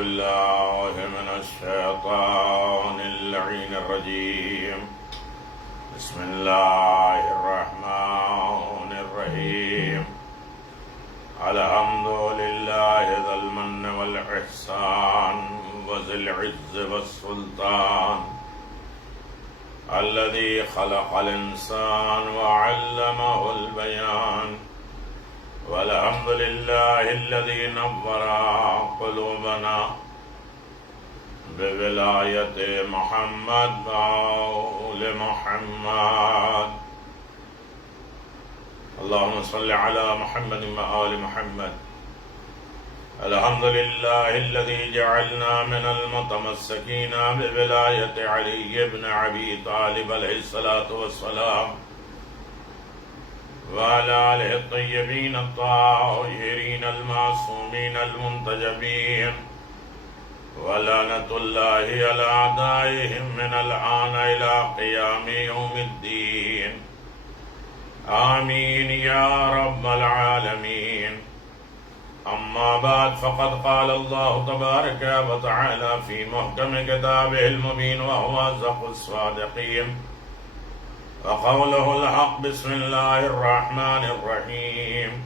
بالله من الشيطان اللعين الرجيم. بسم الله الرحمن الرحيم. الحمد لله ذا المن والإحسان وذي العز والسلطان الذي خلق الإنسان وعلمه البيان. والحمد لله الذي نور قلوبنا بولاية محمد وآل محمد. اللهم صل على محمد وآل محمد. الحمد لله الذي جعلنا من المتمسكين بولاية علي بن أبي طالب عليه الصلاة والسلام وعلى آله الطيبين الطاهرين المعصومين المنتجبين. ولعنة الله على أعدائهم من الآن إلى قيام يوم الدين. آمين يا رب العالمين. أما بعد، فقد قال الله تبارك وتعالى في محكم كتابه المبين وهو أصدق الصادقين. وقوله الحق. بسم الله الرحمن الرحيم.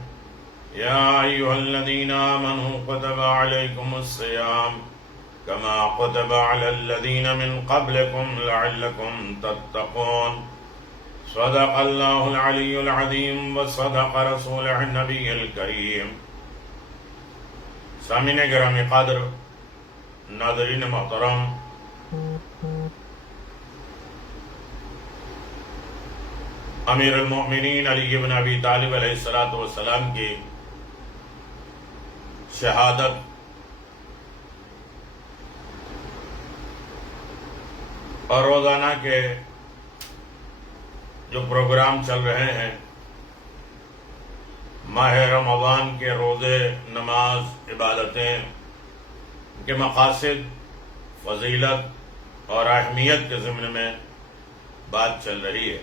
يا أيها الذين آمنوا كتب عليكم الصيام كما كتب على الذين من قبلكم لعلكم تتقون. صدق الله العلي العظيم وصدق رسوله النبي الكريم. سامعین گرامی قدر، ناظرین محترم، امیر المؤمنین علی بن ابی طالب علیہ السلام کی شہادت اور روزانہ کے جو پروگرام چل رہے ہیں، ماہ رمضان کے روزے، نماز، عبادتیں کے مقاصد، فضیلت اور اہمیت کے ضمن میں بات چل رہی ہے۔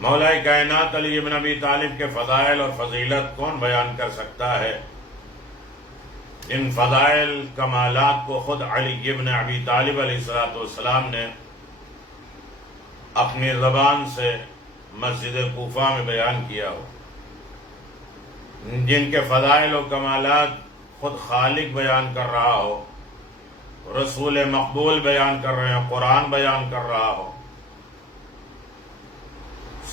مولا کائنات علی بن ابی طالب کے فضائل اور فضیلت کون بیان کر سکتا ہے؟ ان فضائل کمالات کو خود علی بن ابی طالب علیہ السلام نے اپنی زبان سے مسجد کوفہ میں بیان کیا ہو، جن کے فضائل و کمالات خود خالق بیان کر رہا ہو، رسول مقبول بیان کر رہے ہیں، قرآن بیان کر رہا ہو۔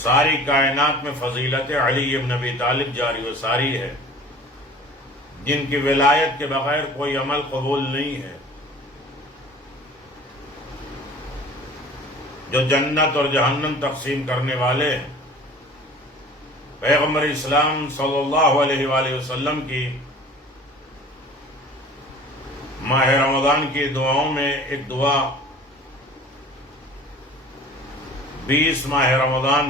ساری کائنات میں فضیلت علی بن ابی طالب جاری و ساری ہے، جن کی ولایت کے بغیر کوئی عمل قبول نہیں ہے، جو جنت اور جہنم تقسیم کرنے والے ہیں۔ پیغمبر اسلام صلی اللہ علیہ وآلہ وسلم کی ماہ رمضان کی دعاؤں میں ایک دعا 20 ماہ رمضان،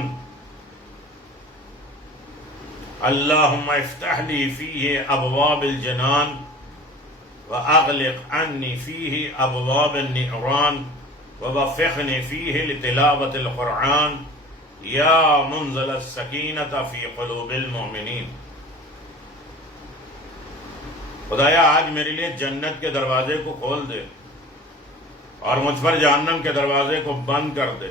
اللہم افتح لی فیہ ابواب الجنان واغلق عنی فیہ ابواب النعران ووفقنی فیہ لتلاوت القرآن یا منزل السکینۃ فی قلوب المؤمنین۔ خدایا آج میرے لیے جنت کے دروازے کو کھول دے اور مجھ پر جہنم کے دروازے کو بند کر دے۔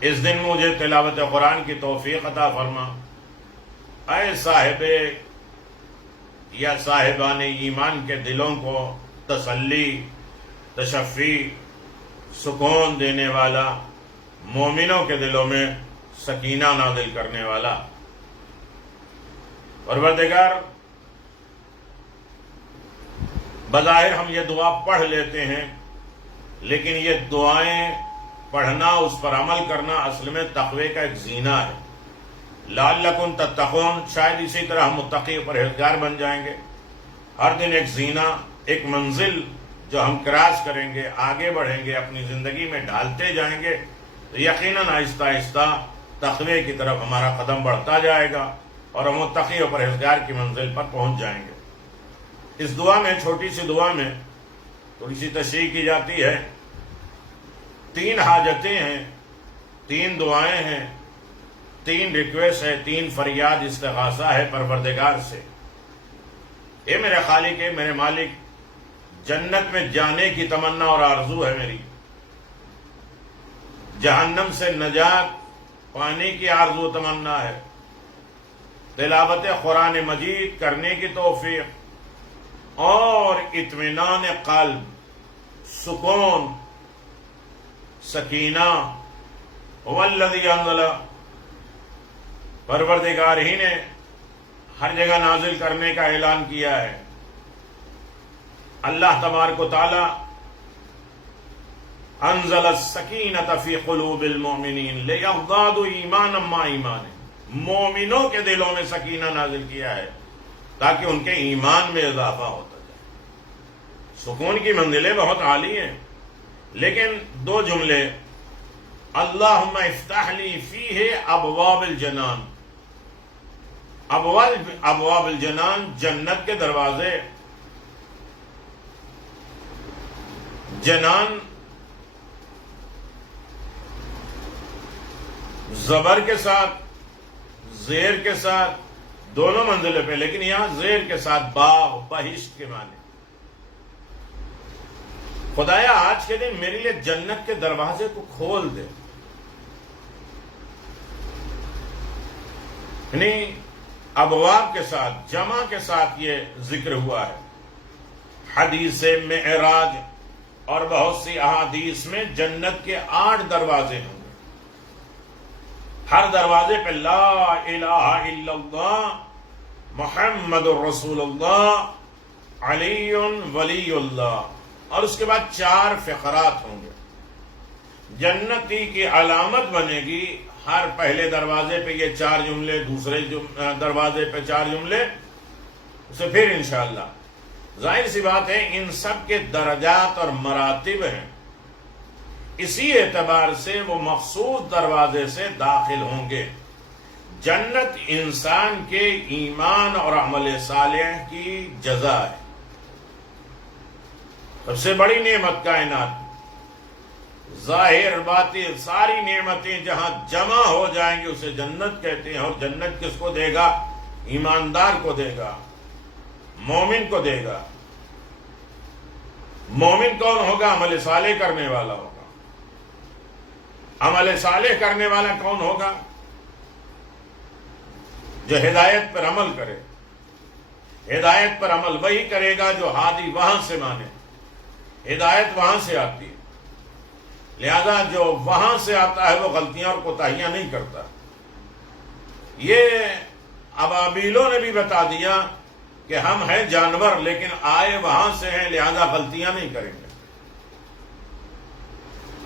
اس دن مجھے تلاوت قرآن کی توفیق عطا فرما۔ اے صاحب یا صاحبان ایمان کے دلوں کو تسلی، تشفی، سکون دینے والا، مومنوں کے دلوں میں سکینہ نازل کرنے والا۔ پروردگار، بظاہر ہم یہ دعا پڑھ لیتے ہیں، لیکن یہ دعائیں پڑھنا، اس پر عمل کرنا اصل میں تقوی کا ایک زینہ ہے۔ لعلکم تتقون، شاید اسی طرح ہم متقی و پرہیزگار بن جائیں گے۔ ہر دن ایک زینہ، ایک منزل جو ہم کراس کریں گے، آگے بڑھیں گے، اپنی زندگی میں ڈھالتے جائیں گے، تو یقیناً آہستہ آہستہ تقوی کی طرف ہمارا قدم بڑھتا جائے گا اور ہم متقی و پرہیزگار کی منزل پر پہنچ جائیں گے۔ اس دعا میں، چھوٹی سی دعا میں تھوڑی سی تشریح کی جاتی ہے۔ 3 حاجتیں ہیں، 3 دعائیں ہیں، 3 ریکویسٹ ہے، 3 فریاد استغاثہ ہے پروردگار سے. اے میرے خالق، اے میرے مالک، جنت میں جانے کی تمنا اور آرزو ہے میری، جہنم سے نجات پانے کی آرزو و تمنا ہے، تلاوت قرآن مجید کرنے کی توفیق اور اطمینان قلب، سکون، سکینہ. والذی انزل، پروردگار ہی نے ہر جگہ نازل کرنے کا اعلان کیا ہے. اللہ تبارک و تعالی انزل السکینۃ فی قلوب المؤمنین لیزدادوا ایمانا مع ایمانہم، مومنوں کے دلوں میں سکینہ نازل کیا ہے تاکہ ان کے ایمان میں اضافہ ہوتا جائے. سکون کی منزلیں بہت عالی ہیں، لیکن 2 جملے، اللہم افتح لی فیہ ابواب الجنان. ابواب الجنان جنت کے دروازے. جنان زبر کے ساتھ، زیر کے ساتھ، دونوں منزلوں پہ، لیکن یہاں زیر کے ساتھ باغ، بہشت کے معنی. خدایا آج کے دن میرے لیے جنت کے دروازے کو کھول دے. یعنی ابواب کے ساتھ، جمع کے ساتھ یہ ذکر ہوا ہے. حدیث معراج اور بہت سی احادیث میں جنت کے 8 دروازے ہوں گے. ہر دروازے پہ لا الہ الا اللہ محمد الرسول اللہ علی ولی اللہ، اور اس کے بعد 4 فقرات ہوں گے. جنتی کی علامت بنے گی ہر پہلے دروازے پہ یہ 4 جملے، دوسرے دروازے پہ 4 جملے، اسے پھر انشاءاللہ. ظاہر سی بات ہے ان سب کے درجات اور مراتب ہیں، اسی اعتبار سے وہ مخصوص دروازے سے داخل ہوں گے. جنت انسان کے ایمان اور عمل صالح کی جزا ہے. سب سے بڑی نعمت کائنات، ظاہر باطن ساری نعمتیں جہاں جمع ہو جائیں گی اسے جنت کہتے ہیں. اور جنت کس کو دے گا؟ ایماندار کو دے گا، مومن کو دے گا. مومن کون ہوگا؟ عمل صالح کرنے والا ہوگا. عمل صالح کرنے والا کون ہوگا؟ جو ہدایت پر عمل کرے. ہدایت پر عمل وہی کرے گا جو ہادی وہاں سے مانے. ہدایت وہاں سے آتی ہے، لہذا جو وہاں سے آتا ہے وہ غلطیاں اور کوتاہیاں نہیں کرتا. یہ ابابیلوں نے بھی بتا دیا کہ ہم ہیں جانور لیکن آئے وہاں سے ہیں، لہذا غلطیاں نہیں کریں گے.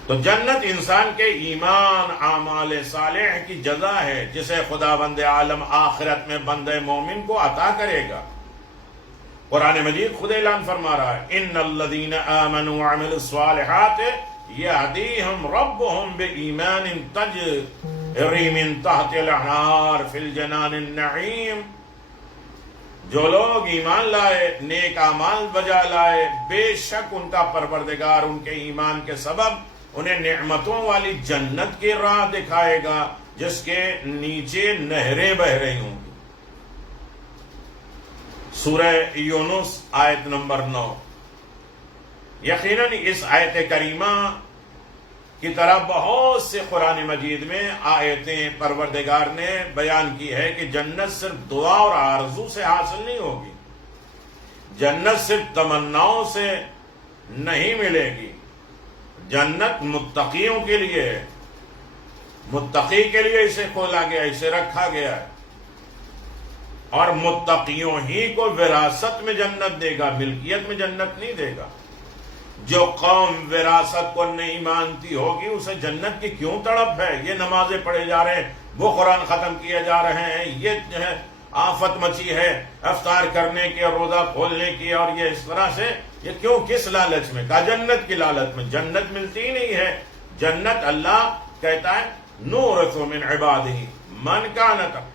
تو جنت انسان کے ایمان، اعمال صالح کی جزا ہے جسے خدا بند عالم آخرت میں بند مومن کو عطا کرے گا. قرآن مجید خود اعلان فرما رہا ہے ان الذین آمنوا وعملوا الصالحات یہدیہم ربہم بایمان تجری من تحت الانہار فی الجنان النعیم. جو لوگ ایمان لائے، نیک اعمال بجا لائے، بے شک ان کا پروردگار ان کے ایمان کے سبب انہیں نعمتوں والی جنت کی راہ دکھائے گا جس کے نیچے نہریں بہ رہی ہوں گی. سورہ یونس آیت نمبر 9. یقیناً اس آیت کریمہ کی طرح بہت سے قرآن مجید میں آیتیں پروردگار نے بیان کی ہے کہ جنت صرف دعا اور آرزو سے حاصل نہیں ہوگی، جنت صرف تمناؤں سے نہیں ملے گی. جنت متقیوں کے لیے ہے، متقی کے لیے اسے کھولا گیا، اسے رکھا گیا ہے. اور متقیوں ہی کو وراثت میں جنت دے گا، ملکیت میں جنت نہیں دے گا. جو قوم وراثت کو نہیں مانتی ہوگی اسے جنت کی کیوں تڑپ ہے؟ یہ نمازیں پڑھے جا رہے ہیں، وہ قرآن ختم کیے جا رہے ہیں، یہ جو ہے آفت مچی ہے افطار کرنے کی اور روزہ کھولنے کی، اور یہ اس طرح سے یہ کیوں؟ کس لالچ میں؟ کہا جنت کی لالچ میں. جنت ملتی ہی نہیں ہے. جنت اللہ کہتا ہے نورث من عبادہ من کان تقی،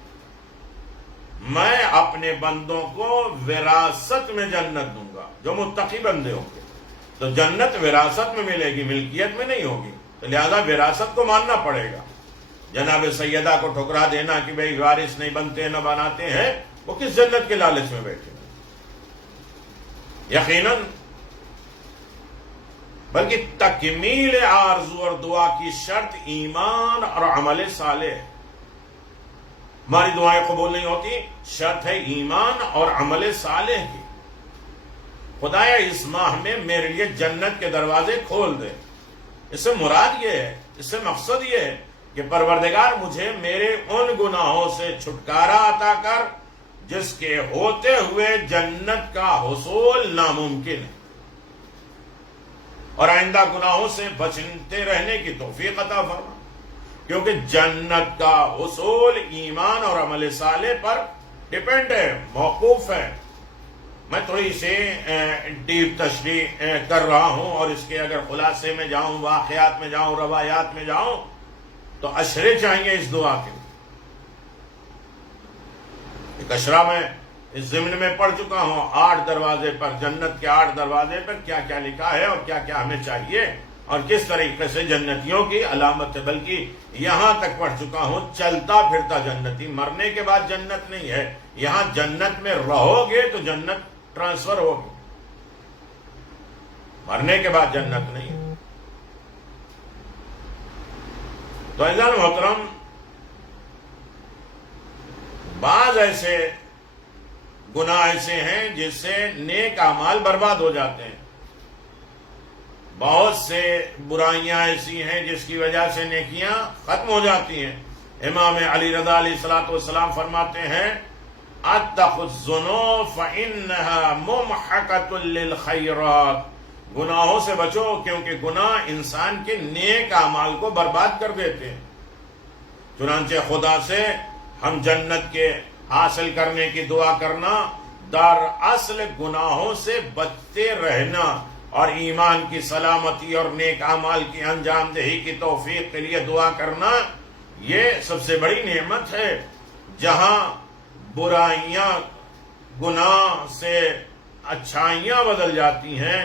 میں اپنے بندوں کو وراثت میں جنت دوں گا جو متقی بندے ہوں گے. تو جنت وراثت میں ملے گی، ملکیت میں نہیں ہوگی. تو لہذا وراثت کو ماننا پڑے گا. جناب سیدہ کو ٹھکرا دینا کہ بھئی وارث نہیں بنتے نہ بناتے ہیں، وہ کس جنت کے لالچ میں بیٹھے ہیں؟ یقیناً، بلکہ تکمیل آرزو اور دعا کی شرط ایمان اور عمل صالح ہے۔ ہماری دعائیں قبول نہیں ہوتی، شرط ہے ایمان اور عمل صالح کی۔ خدایا اس ماہ میں میرے لیے جنت کے دروازے کھول دے۔ اس سے مراد یہ ہے، اس سے مقصد یہ ہے کہ پروردگار مجھے میرے ان گناہوں سے چھٹکارا عطا کر جس کے ہوتے ہوئے جنت کا حصول ناممکن ہے، اور آئندہ گناہوں سے بچتے رہنے کی توفیق عطا فرما، کیونکہ جنت کا حصول ایمان اور عمل صالح پر ڈیپینڈ ہے، موقوف ہے۔ میں تھوڑی سی ڈیپ تشریح کر رہا ہوں، اور اس کے اگر خلاصے میں جاؤں، واقعات میں جاؤں، روایات میں جاؤں، تو اشرے چاہیے اس دعا کے۔ ایک اشرا میں اس ضمن میں پڑھ چکا ہوں، 8 دروازے پر، جنت کے 8 دروازے پر کیا کیا لکھا ہے اور کیا کیا ہمیں چاہیے، اور کس طریقے سے جنتیوں کی علامت ہے۔ بلکہ یہاں تک پڑھ چکا ہوں، چلتا پھرتا جنتی، مرنے کے بعد جنت نہیں ہے، یہاں جنت میں رہو گے تو جنت ٹرانسفر ہوگی، مرنے کے بعد جنت نہیں ہے۔ تو عزیزان محترم، بعض ایسے گناہ ایسے ہیں جس سے نیک اعمال برباد ہو جاتے ہیں، بہت سے برائیاں ایسی ہیں جس کی وجہ سے نیکیاں ختم ہو جاتی ہیں۔ امام علی رضا علیہ الصلوۃ والسلام فرماتے ہیں، اتقوا الذنوب فإنها ممحقة للخيرات، گناہوں سے بچو کیونکہ گناہ انسان کے نیک اعمال کو برباد کر دیتے ہیں۔ چنانچہ خدا سے ہم جنت کے حاصل کرنے کی دعا کرنا، دراصل گناہوں سے بچتے رہنا اور ایمان کی سلامتی اور نیک اعمال کی انجام دہی کی توفیق کے لیے دعا کرنا، یہ سب سے بڑی نعمت ہے۔ جہاں برائیاں گناہ سے اچھائیاں بدل جاتی ہیں،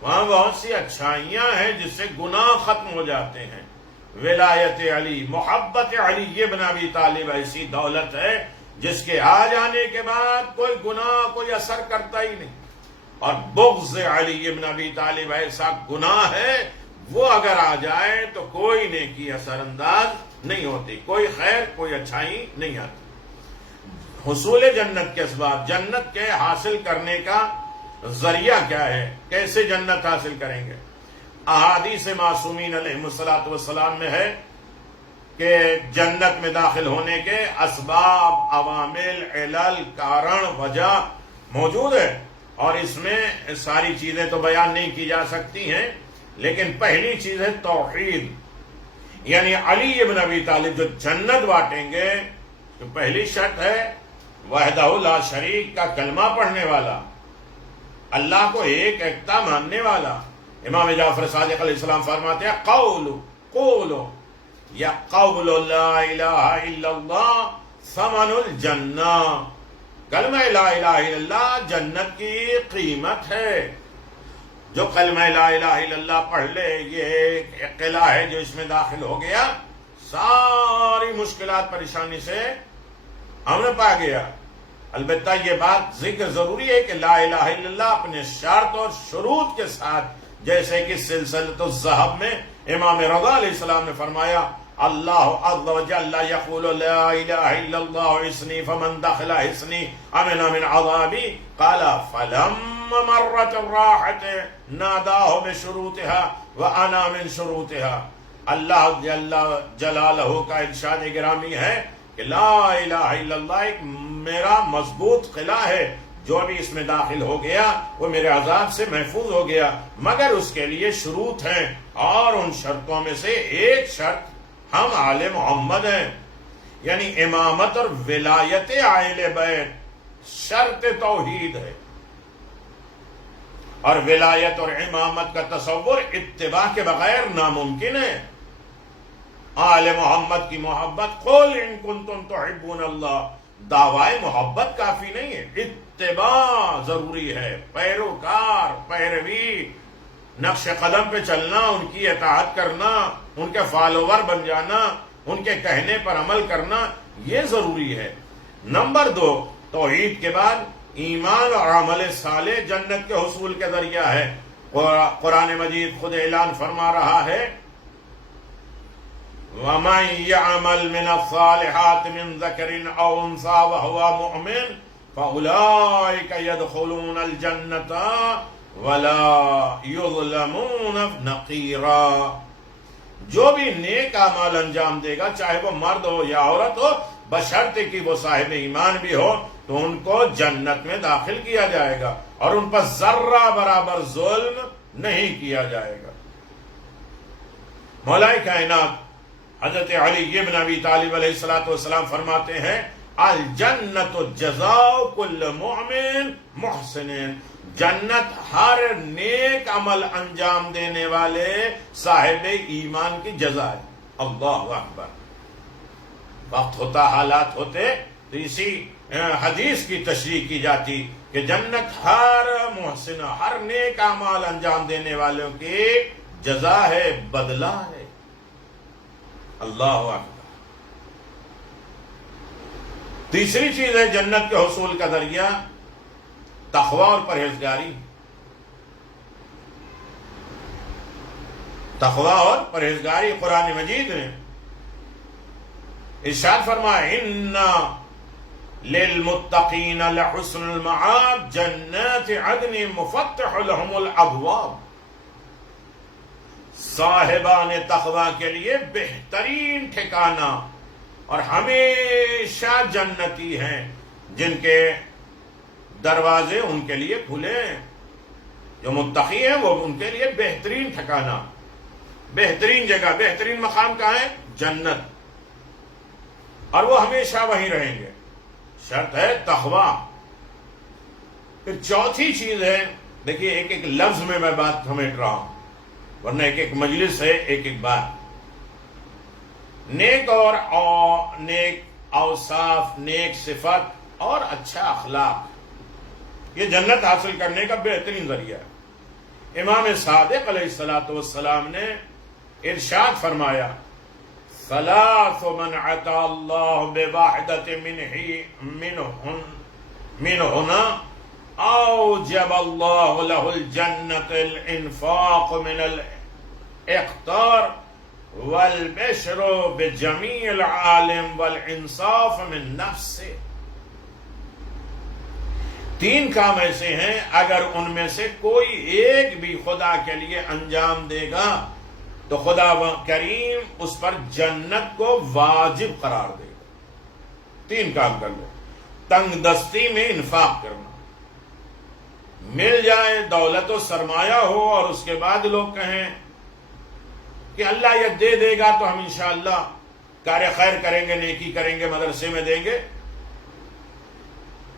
وہاں بہت سی اچھائیاں ہیں جس سے گناہ ختم ہو جاتے ہیں۔ ولایت علی، محبت علی ابن ابی طالب ایسی دولت ہے جس کے آ جانے کے بعد کوئی گناہ کوئی اثر کرتا ہی نہیں، اور بغض علی ابن ابی طالب ایسا گناہ ہے، وہ اگر آ جائے تو کوئی نیکی اثر انداز نہیں ہوتی، کوئی خیر کوئی اچھائی نہیں آتی۔ حصول جنت کے اسباب، جنت کے حاصل کرنے کا ذریعہ کیا ہے، کیسے جنت حاصل کریں گے؟ احادیث معصومین علیہ الصلوۃ والسلام میں ہے کہ جنت میں داخل ہونے کے اسباب، عوامل، علل، کارن، وجہ موجود ہے، اور اس میں ساری چیزیں تو بیان نہیں کی جا سکتی ہیں، لیکن پہلی چیز ہے توحید، یعنی علی ابن ابی طالب جو جنت بانٹیں گے، تو پہلی شرط ہے وحدہ لا شریک کا کلمہ پڑھنے والا، اللہ کو ایک ایکتا ماننے والا۔ امام جعفر صادق علیہ السلام فرماتے ہیں، قولو یا قول لا الہ الا اللہ ثمن الجنہ، کلمہ لا الہ الا اللہ جنت کی قیمت ہے۔ جو کلمہ لا الہ الا اللہ پڑھ لے، یہ ایک قلعہ ہے جو اس میں داخل ہو گیا، ساری مشکلات پریشانی سے ہمیں پا گیا۔ البتہ یہ بات ذکر ضروری ہے کہ لا الہ الا اللہ اپنے شرط اور شروط کے ساتھ، جیسے کہ سلسلۃ الذہب میں امام رضا علیہ السلام نے فرمایا، اللہ عز وجل یقول لا الہ الا اللہ حصنی فمن دخل حصنی امن من عذابی، قال فلم مرت الراحت ناداہ بشروطها وانا من شروطها۔ اللہ جل جلالہ کا ارشاد گرامی ہے کہ لا الہ الا اللہ ایک میرا مضبوط قلعہ ہے، جو بھی اس میں داخل ہو گیا وہ میرے عذاب سے محفوظ ہو گیا، مگر اس کے لیے شروط ہیں، اور ان شرطوں میں سے ایک شرط ہم آل محمد ہیں، یعنی امامت اور ولایت اہل بیت شرط توحید ہے، اور ولایت اور امامت کا تصور اتباع کے بغیر ناممکن ہے۔ آل محمد کی محبت، قل ان کنتم تحبون اللہ، دعوی محبت کافی نہیں ہے، اتباع ضروری ہے، پیروکار، پیروی، نقش قدم پہ چلنا، ان کی اطاعت کرنا، ان کے فالوور بن جانا، ان کے کہنے پر عمل کرنا یہ ضروری ہے۔ نمبر 2، توحید کے بعد ایمان اور عمل صالح جنت کے حصول کے ذریعہ ہے۔ قرآن مجید خود اعلان فرما رہا ہے وَمَن يَعْمَلْ مِنَ الصَّالِحَاتِ مِن ذَكَرٍ أَوْ أُنثَىٰ وَهُوَ مُؤْمِنٌ فَأُولَٰئِكَ يَدْخُلُونَ الْجَنَّةَ وَلَا يُظْلَمُونَ نَقِيرًا۔ جو بھی نیک اعمال انجام دے گا، چاہے وہ مرد ہو یا عورت ہو، بشرطے کہ وہ صاحب ایمان بھی ہو، تو ان کو جنت میں داخل کیا جائے گا اور ان پر ذرہ برابر ظلم نہیں کیا جائے گا۔ مولا کائنات حضرت علی بن ابی طالب علیہ السلام فرماتے ہیں الجنت جزاء کل مؤمن محسن، جنت ہر نیک عمل انجام دینے والے صاحب ایمان کی جزا ہے۔ اللہ اکبر۔ وقت ہوتا، حالات ہوتے تو اسی حدیث کی تشریح کی جاتی کہ جنت ہر محسن، ہر نیک اعمال انجام دینے والوں کی جزا ہے، بدلہ ہے۔ اللہ اکبر۔ تیسری چیز ہے جنت کے حصول کا ذریعہ تقوی اور پرہیزگاری۔ تقوی اور پرہیزگاری قرآن مجید نے ارشاد فرمایا ان للمتقین لحسن المآب جنات عدن مفتح لهم الابواب، صاحبان تقوی کے لیے بہترین ٹھکانہ اور ہمیشہ جنتی ہیں جن کے دروازے ان کے لیے کھلے ہیں۔ جو متقی ہیں وہ ان کے لیے بہترین ٹھکانہ، بہترین جگہ، بہترین مقام کہاں ہے؟ جنت، اور وہ ہمیشہ وہیں رہیں گے۔ شرط ہے تقوی۔ پھر چوتھی چیز ہے، دیکھیے ایک ایک لفظ میں بات سمیٹ رہا ہوں ورنہ ایک ایک مجلس ہے، ایک ایک بات۔ نیک اور نیک اوصاف، نیک صفت اور اچھا اخلاق، یہ جنت حاصل کرنے کا بہترین ذریعہ ہے۔ امام صادق علیہ السلام نے ارشاد فرمایا ثلاث من عطا اللہ بواحدۃ منہن اوجب اللہ لہ الجنت الانفاق من الاقتار والبشر بجمیع العالم والانصاف من نفسه۔ تین کام ایسے ہیں اگر ان میں سے کوئی ایک بھی خدا کے لیے انجام دے گا تو خدا کریم اس پر جنت کو واجب قرار دے گا۔ تین کام کر لو، تنگ دستی میں انفاق کرنا، مل جائے دولت و سرمایہ ہو اور اس کے بعد لوگ کہیں کہ اللہ یہ دے دے گا تو ہم انشاءاللہ کار خیر کریں گے، نیکی کریں گے، مدرسے میں دیں گے،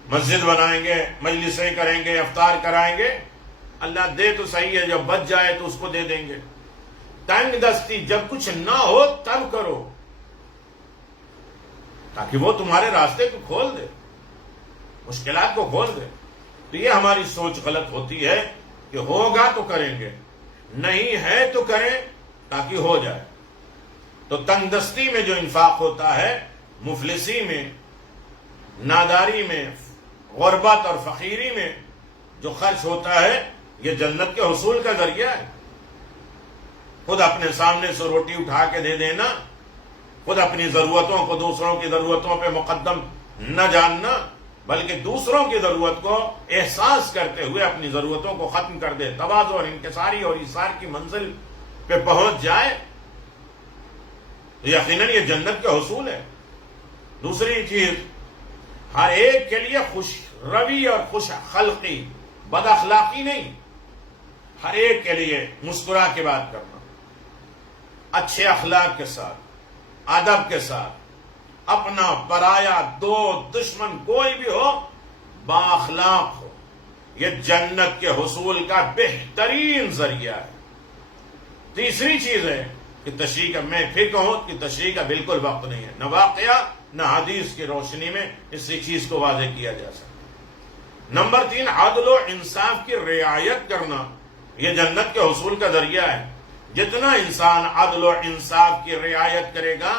مسجد بنائیں گے، مجلسیں کریں گے، افطار کرائیں گے، اللہ دے تو صحیح ہے، جب بچ جائے تو اس کو دے دیں گے۔ تنگ دستی جب کچھ نہ ہو تب کرو تاکہ وہ تمہارے راستے کو کھول دے، مشکلات کو کھول دے۔ تو یہ ہماری سوچ غلط ہوتی ہے کہ ہوگا تو کریں گے، نہیں ہے تو کریں تاکہ ہو جائے۔ تو تنگ دستی میں جو انفاق ہوتا ہے، مفلسی میں، ناداری میں، غربت اور فقیری میں جو خرچ ہوتا ہے، یہ جنت کے حصول کا ذریعہ ہے۔ خود اپنے سامنے سے روٹی اٹھا کے دے دینا، خود اپنی ضرورتوں کو دوسروں کی ضرورتوں پہ مقدم نہ جاننا، بلکہ دوسروں کی ضرورت کو احساس کرتے ہوئے اپنی ضرورتوں کو ختم کر دے، تواضع اور انکساری اور ایثار کی منزل پہ پہنچ جائے، تو یقیناً یہ جنت کا حصول ہے۔ دوسری چیز، ہر ایک کے لیے خوش روی اور خوش خلقی، بد اخلاقی نہیں، ہر ایک کے لیے مسکرا کے بات کرنا، اچھے اخلاق کے ساتھ، ادب کے ساتھ، اپنا پرایا، دوست، دشمن کوئی بھی ہو، با اخلاق ہو، یہ جنت کے حصول کا بہترین ذریعہ ہے۔ تیسری چیز ہے کہ تشریح کا، میں پھر کہوں کہ تشریح کا بالکل وقت نہیں ہے، نہ واقعہ نہ حدیث کی روشنی میں اس چیز کو واضح کیا جا سکتا۔ نمبر 3، عدل و انصاف کی رعایت کرنا، یہ جنت کے حصول کا ذریعہ ہے۔ جتنا انسان عدل و انصاف کی رعایت کرے گا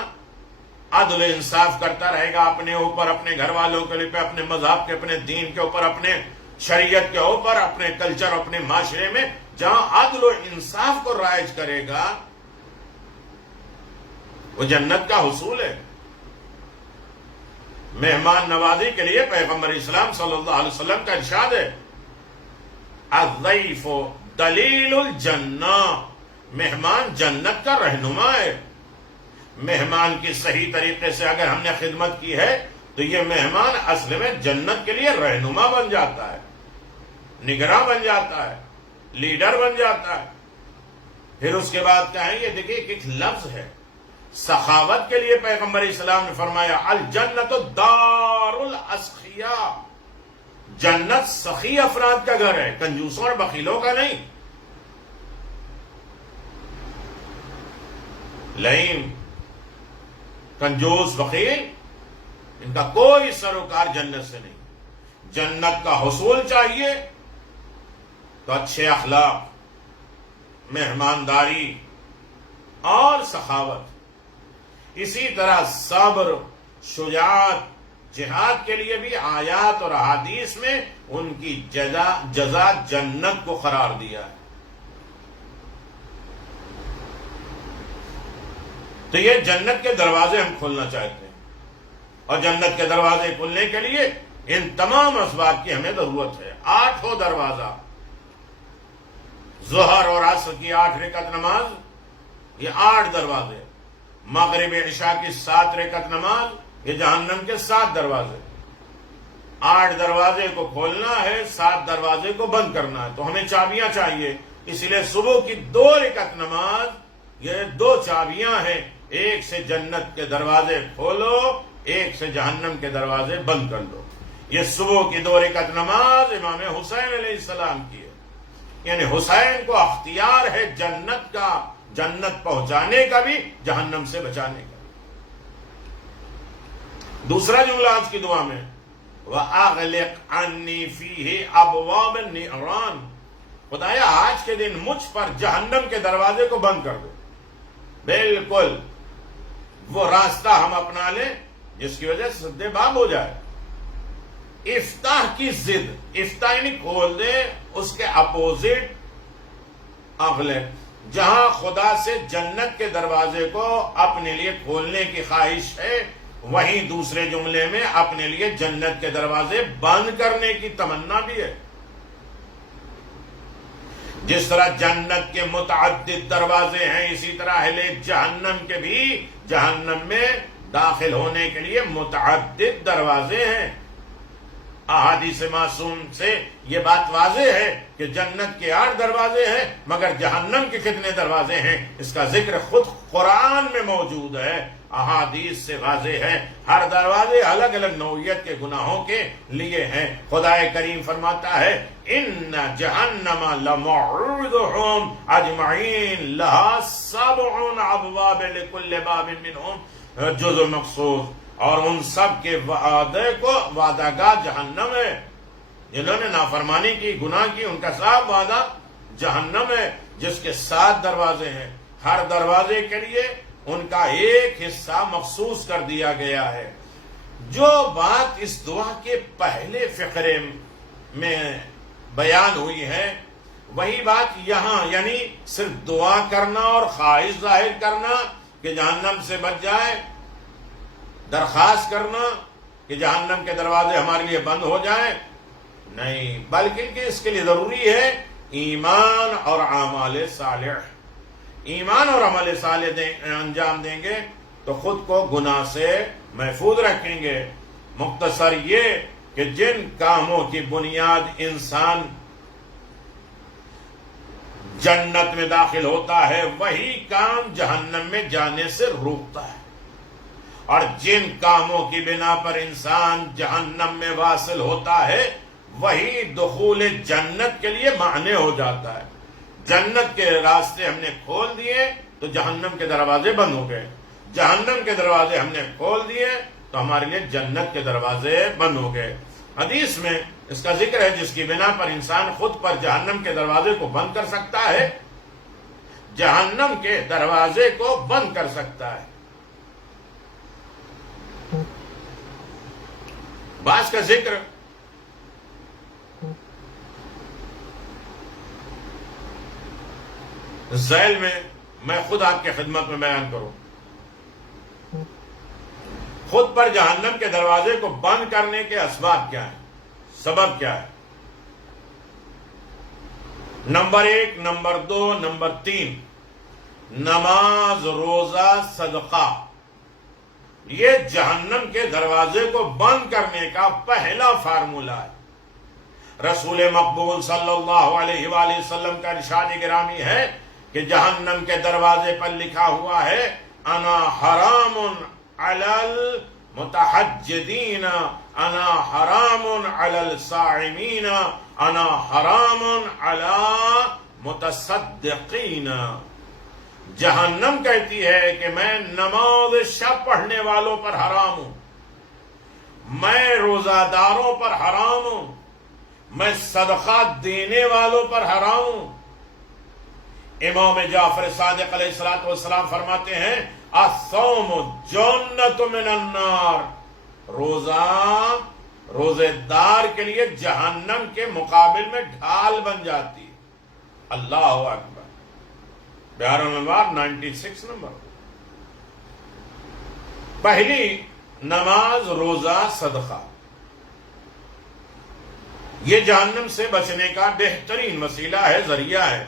عدل انصاف کرتا رہے گا اپنے اوپر، اپنے گھر والوں کے لیے، اپنے مذہب کے، اپنے دین کے اوپر، اپنے شریعت کے اوپر، اپنے کلچر، اپنے معاشرے میں جہاں عدل و انصاف کو رائج کرے گا وہ جنت کا حصول ہے۔ مہمان نوازی کے لیے پیغمبر اسلام صلی اللہ علیہ وسلم کا ارشاد ہے، الضیف دلیل الجنہ، مہمان جنت کا رہنما ہے۔ مہمان کی صحیح طریقے سے اگر ہم نے خدمت کی ہے تو یہ مہمان اصل میں جنت کے لیے رہنما بن جاتا ہے، نگراں بن جاتا ہے، لیڈر بن جاتا ہے۔ پھر اس کے بعد کہیں گے، دیکھیے ایک لفظ ہے سخاوت کے لیے پیغمبر اسلام نے فرمایا الجنت دار الاسخیاء، جنت سخی افراد کا گھر ہے، کنجوسوں اور بخیلوں کا نہیں۔ لیکن کنجوس بخیل ان کا کوئی سروکار جنت سے نہیں۔ جنت کا حصول چاہیے تو اچھے اخلاق، مہمانداری اور سخاوت، اسی طرح صبر، شجاعت، جہاد کے لیے بھی آیات اور احادیث میں ان کی جزا جنت کو قرار دیا ہے۔ تو یہ جنت کے دروازے ہم کھولنا چاہتے ہیں، اور جنت کے دروازے کھولنے کے لیے ان تمام اسباب کی ہمیں ضرورت ہے۔ 8 دروازہ، ظہر اور عصر کی 8 رکعت نماز، یہ 8 دروازے، مغرب عشاء کی 7 رکعت نماز، یہ جہنم کے 7 دروازے۔ 8 دروازے کو کھولنا ہے، 7 دروازے کو بند کرنا ہے، تو ہمیں چابیاں چاہیے۔ اس لیے صبح کی 2 رکعت نماز، یہ 2 چابیاں ہیں، ایک سے جنت کے دروازے کھولو، ایک سے جہنم کے دروازے بند کر دو۔ یہ صبح کی 2 رکعت نماز امام حسین علیہ السلام کی ہے، یعنی حسین کو اختیار ہے جنت کا، جنت پہنچانے کا بھی، جہنم سے بچانے کا۔ دوسرا جملہ آج کی دعا میں، وَأَغْلِقْ عَنِّي فِيهِ أَبْوَابَ النِّيرَانِ، خدایا آج کے دن مجھ پر جہنم کے دروازے کو بند کر دو۔ بالکل وہ راستہ ہم اپنا لیں جس کی وجہ سے سد باب ہو جائے۔ افتاح کی ضد، افتاح یعنی کھول دے، اس کے اپوزٹ اغلق، جہاں خدا سے جنت کے دروازے کو اپنے لیے کھولنے کی خواہش ہے، وہیں دوسرے جملے میں اپنے لیے جنت کے دروازے بند کرنے کی تمنا بھی ہے۔ جس طرح جنت کے متعدد دروازے ہیں، اسی طرح اہل جہنم کے بھی جہنم میں داخل ہونے کے لیے متعدد دروازے ہیں۔ احادیث معصوم سے یہ بات واضح ہے کہ جنت کے 8 دروازے ہیں، مگر جہنم کے کتنے دروازے ہیں اس کا ذکر خود قرآن میں موجود ہے، احادیث سے واضح ہے۔ ہر دروازے الگ الگ نوعیت کے گناہوں کے لیے ہیں۔ خدا کریم فرماتا ہے ان جہنم لموعدہم اجمعین لہا 70 ابواب لکل باب منہم جزء مخصوص، اور ان سب کے وعدہ گاہ جہنم ہے۔ جنہوں نے نافرمانی کی، گناہ کی، ان کا سب وعدہ جہنم ہے، جس کے 7 دروازے ہیں۔ ہر دروازے کے لیے ان کا ایک حصہ مخصوص کر دیا گیا ہے۔ جو بات اس دعا کے پہلے فقرے میں بیان ہوئی ہے، وہی بات یہاں، یعنی صرف دعا کرنا اور خواہش ظاہر کرنا کہ جہنم سے بچ جائے، درخواست کرنا کہ جہنم کے دروازے ہمارے لیے بند ہو جائیں، نہیں، بلکہ کہ اس کے لیے ضروری ہے ایمان اور اعمال صالح۔ ایمان اور عمل صالح انجام دیں گے تو خود کو گناہ سے محفوظ رکھیں گے۔ مختصر یہ کہ جن کاموں کی بنیاد انسان جنت میں داخل ہوتا ہے، وہی کام جہنم میں جانے سے روکتا ہے، اور جن کاموں کی بنا پر انسان جہنم میں واصل ہوتا ہے، وہی دخول جنت کے لیے مانع ہو جاتا ہے۔ جنت کے راستے ہم نے کھول دیے تو جہنم کے دروازے بند ہو گئے، جہنم کے دروازے ہم نے کھول دیے تو ہمارے لیے جنت کے دروازے بند ہو گئے۔ حدیث میں اس کا ذکر ہے جس کی بنا پر انسان خود پر جہنم کے دروازے کو بند کر سکتا ہے، جہنم کے دروازے کو بند کر سکتا ہے۔ بعض کا ذکر ذیل میں خود آپ کی خدمت میں بیان کروں. خود پر جہنم کے دروازے کو بند کرنے کے اسباب کیا ہیں، سبب کیا ہے؟ نمبر 1، نمبر 2، نمبر 3، نماز، روزہ، صدقہ. یہ جہنم کے دروازے کو بند کرنے کا پہلا فارمولہ ہے. رسول مقبول صلی اللہ علیہ وآلہ وسلم کا ارشاد گرامی ہے کہ جہنم کے دروازے پر لکھا ہوا ہے انا حرام علی المتحجدین، انا حرام علی الصائمین، انا حرام علی متصدقین. جہنم کہتی ہے کہ میں نماز شب پڑھنے والوں پر حرام ہوں، میں روزہ داروں پر حرام ہوں، میں صدقہ دینے والوں پر حرام ہوں. امام جعفر صادق علیہ الصلوۃ والسلام فرماتے ہیں الصوم جنۃ من النار، روزے دار کے لیے جہنم کے مقابل میں ڈھال بن جاتی ہے. اللہ اکبر. بہار الانوار 96 نمبر. پہلی نماز، روزہ، صدقہ، یہ جہنم سے بچنے کا بہترین وسیلہ ہے، ذریعہ ہے.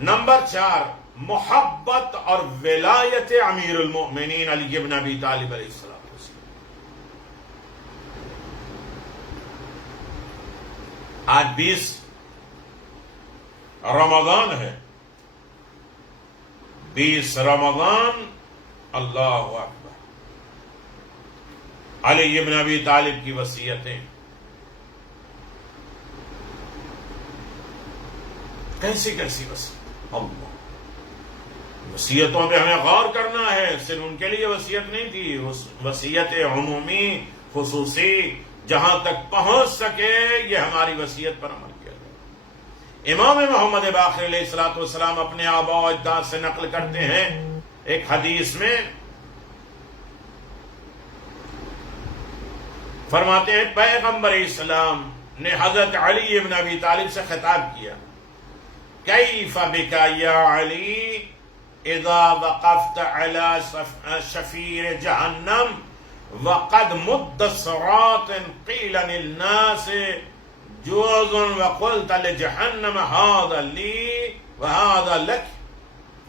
نمبر 4، محبت اور ولایت امیر المؤمنین علی بن ابی طالب علیہ السلام. آج 20 رمضان ہے، 20 رمضان. اللہ اکبر. علی بن ابی طالب کی وصیتیں کیسی وصیت. اللہ، وصیتوں پہ ہمیں غور کرنا ہے. صرف ان کے لیے وصیت نہیں تھی، وصیت عمومی، خصوصی، جہاں تک پہنچ سکے یہ ہماری وصیت پر عمل کیا جائے. امام محمد باقر علیہ الصلوۃ والسلام اپنے آباء و اجداد سے نقل کرتے ہیں ایک حدیث میں، فرماتے ہیں پیغمبر اسلام نے حضرت علی بن ابی طالب سے خطاب کیا، کیف بک یا علی اذا وقفت على شفیر جہنم وقد مد الصراط قیل للناس جوز وقلت لجہنم هذا لي وهذا لك.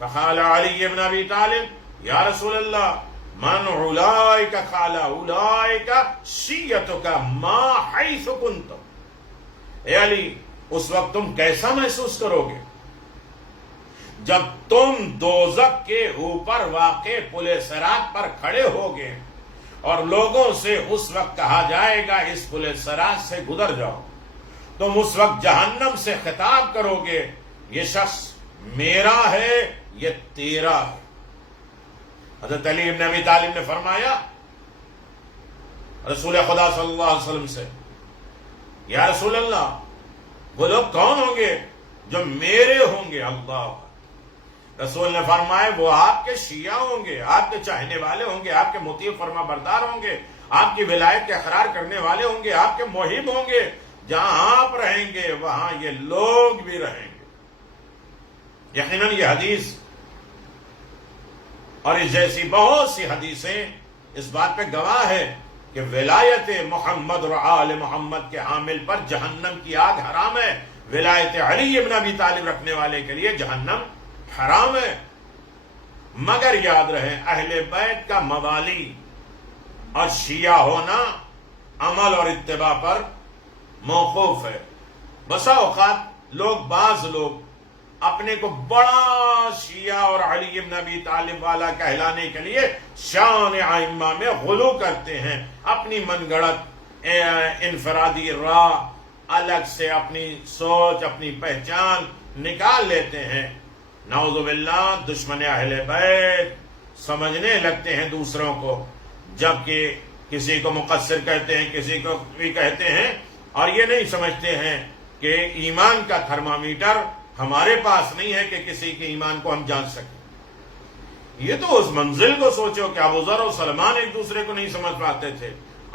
فقال علي بن ابي طالب یا رسول اللہ من اولئک؟ قال اولئک شیعتک ما حیث کنت. اے علی، اس وقت تم کیسا محسوس کرو گے جب تم دوزخ کے اوپر واقع پل صراط پر کھڑے ہوگے اور لوگوں سے اس وقت کہا جائے گا اس پل صراط سے گزر جاؤ. تم اس وقت جہنم سے خطاب کرو گے یہ شخص میرا ہے، یہ تیرا ہے. حضرت علی بن ابی طالب نے فرمایا رسول خدا صلی اللہ علیہ وسلم سے، یا رسول اللہ وہ لوگ کون ہوں گے جو میرے ہوں گے؟ اللہ. رسول نے فرمایا وہ آپ کے شیعہ ہوں گے، آپ کے چاہنے والے ہوں گے، آپ کے مطیع فرما بردار ہوں گے، آپ کی ولایت کے اقرار کرنے والے ہوں گے، آپ کے محب ہوں گے. جہاں آپ رہیں گے وہاں یہ لوگ بھی رہیں گے. یقیناً یہ حدیث اور اس جیسی بہت سی حدیثیں اس بات پہ گواہ ہے کہ ولایت محمد اور آل محمد کے حامل پر جہنم کی آگ حرام ہے. ولایت علی بن ابی طالب رکھنے والے کے لیے جہنم حرام ہے. مگر یاد رہے اہل بیت کا موالی اور شیعہ ہونا عمل اور اتباع پر موقوف ہے. بسا اوقات بعض لوگ اپنے کو بڑا شیعہ اور علی بن ابی طالب والا کہلانے کے لیے شان ائمہ میں غلو کرتے ہیں. اپنی من گڑت انفرادی راہ، الگ سے اپنی سوچ، اپنی پہچان نکال لیتے ہیں. نعوذ باللہ، دشمن اہل بیت سمجھنے لگتے ہیں دوسروں کو، جبکہ کسی کو مقصر کہتے ہیں، کسی کو بھی کہتے ہیں، اور یہ نہیں سمجھتے ہیں کہ ایمان کا تھرمامیٹر ہمارے پاس نہیں ہے کہ کسی کے ایمان کو ہم جان سکیں. یہ تو اس منزل کو سوچو کہ ابو ذر اور سلمان ایک دوسرے کو نہیں سمجھ پاتے تھے.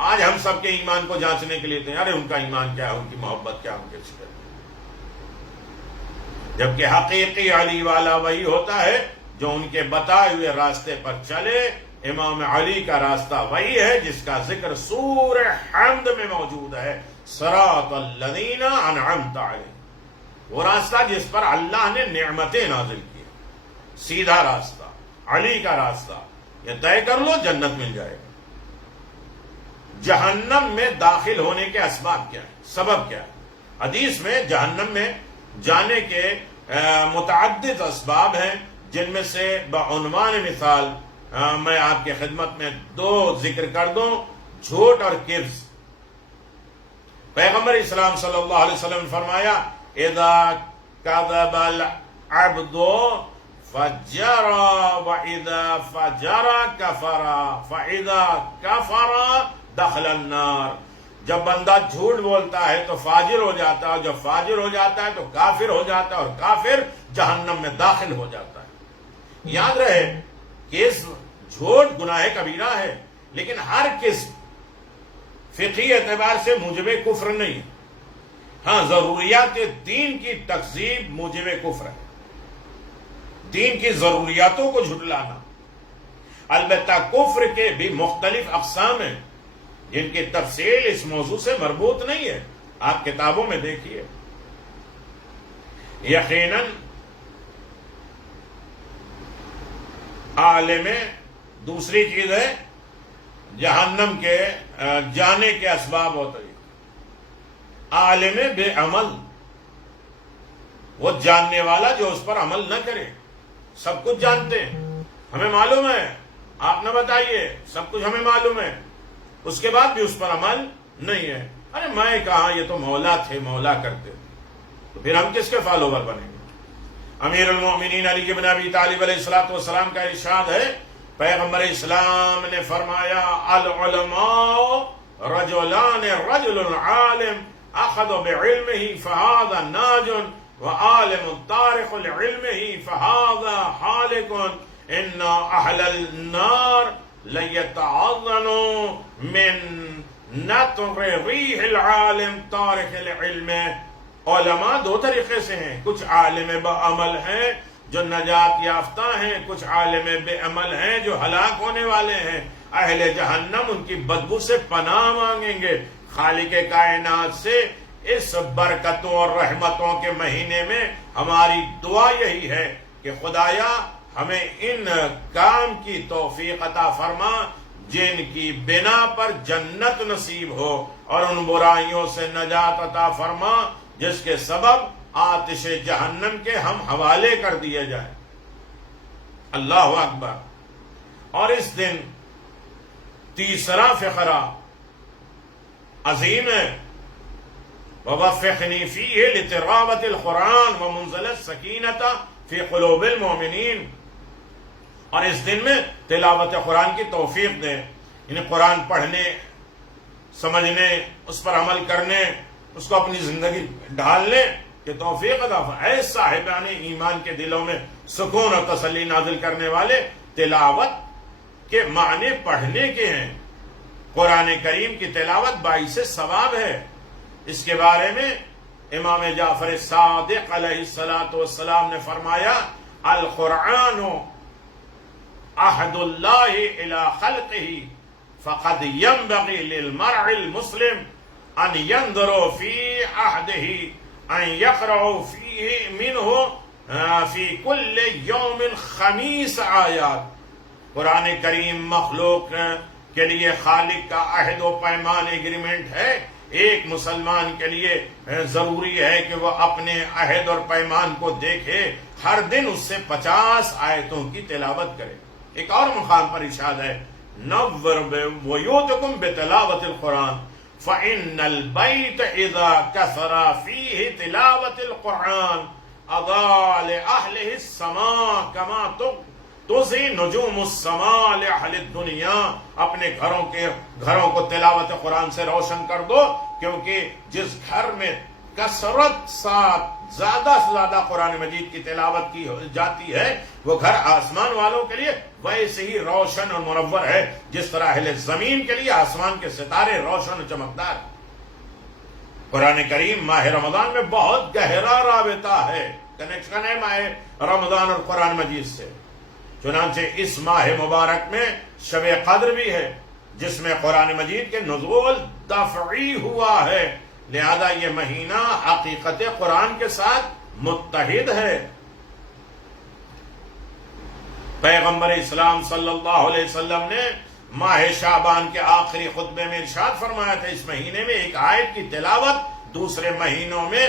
آج ہم سب کے ایمان کو جانچنے کے لیے تھے، ارے ان کا ایمان کیا ہے، ان کی محبت کیا، ان کے شکر، جبکہ حقیقی علی والا وہی ہوتا ہے جو ان کے بتائے ہوئے راستے پر چلے۔ امام علی کا راستہ وہی ہے جس کا ذکر سورہ حمد میں موجود ہے، صراط الذین انعمت علیہم، وہ راستہ جس پر اللہ نے نعمتیں نازل کی، سیدھا راستہ، علی کا راستہ، یہ طے کر لو جنت مل جائے گا۔ جہنم میں داخل ہونے کے اسباب کیا ہے، سبب کیا ہے؟ حدیث میں جہنم میں جانے کے متعدد اسباب ہیں، جن میں سے بعنوان مثال میں آپ کی خدمت میں 2 ذکر کر دوں، جھوٹ اور کبز۔ پیغمبر اسلام صلی اللہ علیہ وسلم نے فرمایا اذا کذب العبد فجر واذا فجر کفر فاذا کفر دخل النار، جب بندہ جھوٹ بولتا ہے تو فاجر ہو جاتا ہے، اور جب فاجر ہو جاتا ہے تو کافر ہو جاتا ہے، اور کافر جہنم میں داخل ہو جاتا ہے۔ یاد رہے کہ جھوٹ گناہ کبیرہ ہے، لیکن ہر قسم فقہی اعتبار سے موجب کفر نہیں ہے۔ ہاں، ضروریات دین کی تکذیب موجب کفر ہے، دین کی ضروریاتوں کو جھٹلانا۔ البتہ کفر کے بھی مختلف اقسام ہیں جن کی تفصیل اس موضوع سے مربوط نہیں ہے، آپ کتابوں میں دیکھیے۔ یقیناً عالم دوسری چیز ہے جہنم کے جانے کے اسباب و طریقے۔ عالم بے عمل، وہ جاننے والا جو اس پر عمل نہ کرے، سب کچھ جانتے ہیں، ہمیں معلوم ہے، آپ نہ بتائیے، سب کچھ ہمیں معلوم ہے، اس کے بعد بھی اس پر عمل نہیں ہے۔ ارے میں کہا، یہ تو مولا تھے، مولا کرتے تھے، تو پھر ہم کس کے فالوور بنیں گے؟ امیر المومنین علی بن ابی طالب علیہ الصلوۃ والسلام کا ارشاد ہے، پیغمبر اسلام نے فرمایا العلماء رجلان، رجل عالم اخذ بعلمه فهذا ناج وعالم تارك لعلمه فهذا هالك ان اهل النار ليتعظموا من نطر ريح العالم تارك العلم۔ علماء 2 طریقے سے ہیں، کچھ عالم بعمل ہیں جو نجات یافتہ ہیں، کچھ عالم بے عمل ہیں جو ہلاک ہونے والے ہیں۔ اہل جہنم ان کی بدبو سے پناہ مانگیں گے۔ خالق کائنات سے اس برکتوں اور رحمتوں کے مہینے میں ہماری دعا یہی ہے کہ خدایا ہمیں ان کام کی توفیق عطا فرما جن کی بنا پر جنت نصیب ہو، اور ان برائیوں سے نجات عطا فرما جس کے سبب آتش جہنم کے ہم حوالے کر دیے جائیں۔ اللہ اکبر۔ اور اس دن تیسرا فقرہ عظیم ہے، ووفقنی فیہ لتلاوۃ القرآن ومنزل السکینۃ فی قلوب المؤمنین، اور اس دن میں تلاوت قرآن کی توفیق دے، یعنی قرآن پڑھنے، سمجھنے، اس پر عمل کرنے، اس کو اپنی زندگی ڈھالنے کہ توفیق عطا فرمائے۔ اے صاحبان ایمان کے دلوں میں سکون اور تسلی نازل کرنے والے، تلاوت کے معنی پڑھنے کے ہیں۔ قرآن کریم کی تلاوت باعث ثواب ہے۔ اس کے بارے میں امام جعفر صادق علیہ الصلوۃ والسلام نے فرمایا القرآن عہد اللہ الی خلقہ فقد ينبغي للمرء المسلم ان ينظر في عهده ان يقرأ فيه منه في كل يوم 5 آیات۔ قرآن کریم مخلوق کے لیے خالق کا عہد و پیمان ایگریمنٹ ہے۔ ایک مسلمان کے لیے ضروری ہے کہ وہ اپنے عہد اور پیمان کو دیکھے، ہر دن اس سے 50 آیتوں کی تلاوت کرے۔ ایک اور مقام پر ارشاد ہے نور بیوتکم بتلاوت القرآن فإن البيت إذا كثر فيه تلاوة القرآن أضاء لأهله السماء كما تضيء نجوم السماء لأهل الدنيا۔ اپنے گھروں کو تلاوت قرآن سے روشن کر دو، کیونکہ جس گھر میں کثرت ساتھ زیادہ سے زیادہ قرآن مجید کی تلاوت کی جاتی ہے، وہ گھر آسمان والوں کے لیے ویسے ہی روشن اور منور ہے جس طرح اہل زمین کے لیے آسمان کے ستارے روشن و چمکدار۔ قرآن کریم ماہ رمضان میں بہت گہرا رابطہ ہے، کنیکشن ہے ماہ رمضان اور قرآن مجید سے۔ چنانچہ اس ماہ مبارک میں شب قدر بھی ہے جس میں قرآن مجید کے نزول دفعی ہوا ہے، لہذا یہ مہینہ حقیقت قرآن کے ساتھ متحد ہے۔ پیغمبر اسلام صلی اللہ علیہ وسلم نے ماہ شعبان کے آخری خطبے میں ارشاد فرمایا تھا، اس مہینے میں ایک آیت کی تلاوت دوسرے مہینوں میں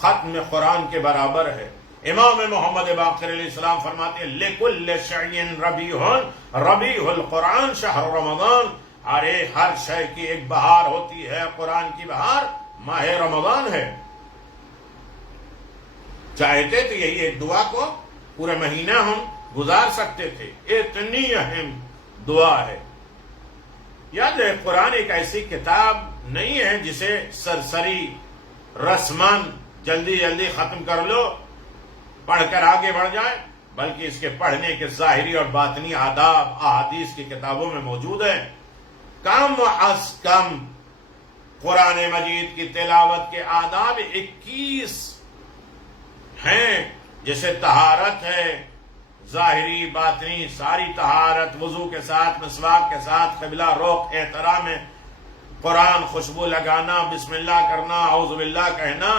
ختم قرآن کے برابر ہے۔ امام محمد باقر علیہ السلام فرماتے ہیں لِكُلِّ شَيْءٍ رَبِيعٌ رَبِيعُ الْقُرْآنِ شَهْرُ رمضان، ہر شے کی ایک بہار ہوتی ہے، قرآن کی بہار ماہ رمضان ہے۔ چاہتے تو یہی ایک دعا کو پورے مہینہ ہم گزار سکتے تھے، اتنی اہم دعا ہے۔ یاد ہے قرآن ایک ایسی کتاب نہیں ہے جسے سرسری رسمان جلدی جلدی ختم کر لو، پڑھ کر آگے بڑھ جائے، بلکہ اس کے پڑھنے کے ظاہری اور باطنی آداب احادیث کی کتابوں میں موجود ہیں۔ کم از کم قرآن مجید کی تلاوت کے آداب 21 ہیں، جیسے طہارت ہے، ظاہری باطنی ساری طہارت، وضو کے ساتھ، مسواک کے ساتھ، قبلہ رخ، احترام قرآن، خوشبو لگانا، بسم اللہ کرنا، اعوذ باللہ کہنا،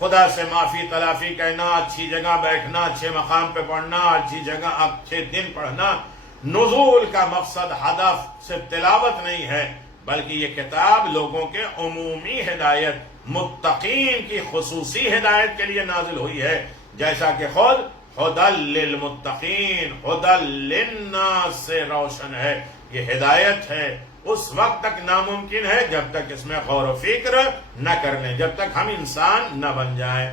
خدا سے معافی تلافی کہنا، اچھی جگہ بیٹھنا، اچھے مقام پہ پڑھنا، اچھی جگہ اچھے دن پڑھنا۔ نزول کا مقصد ہدف صرف تلاوت نہیں ہے، بلکہ یہ کتاب لوگوں کے عمومی ہدایت، متقین کی خصوصی ہدایت کے لیے نازل ہوئی ہے، جیسا کہ خود ہدی للمتقین، ہدی للناس سے روشن ہے۔ یہ ہدایت ہے، اس وقت تک ناممکن ہے جب تک اس میں غور و فکر نہ کر لیں، جب تک ہم انسان نہ بن جائیں۔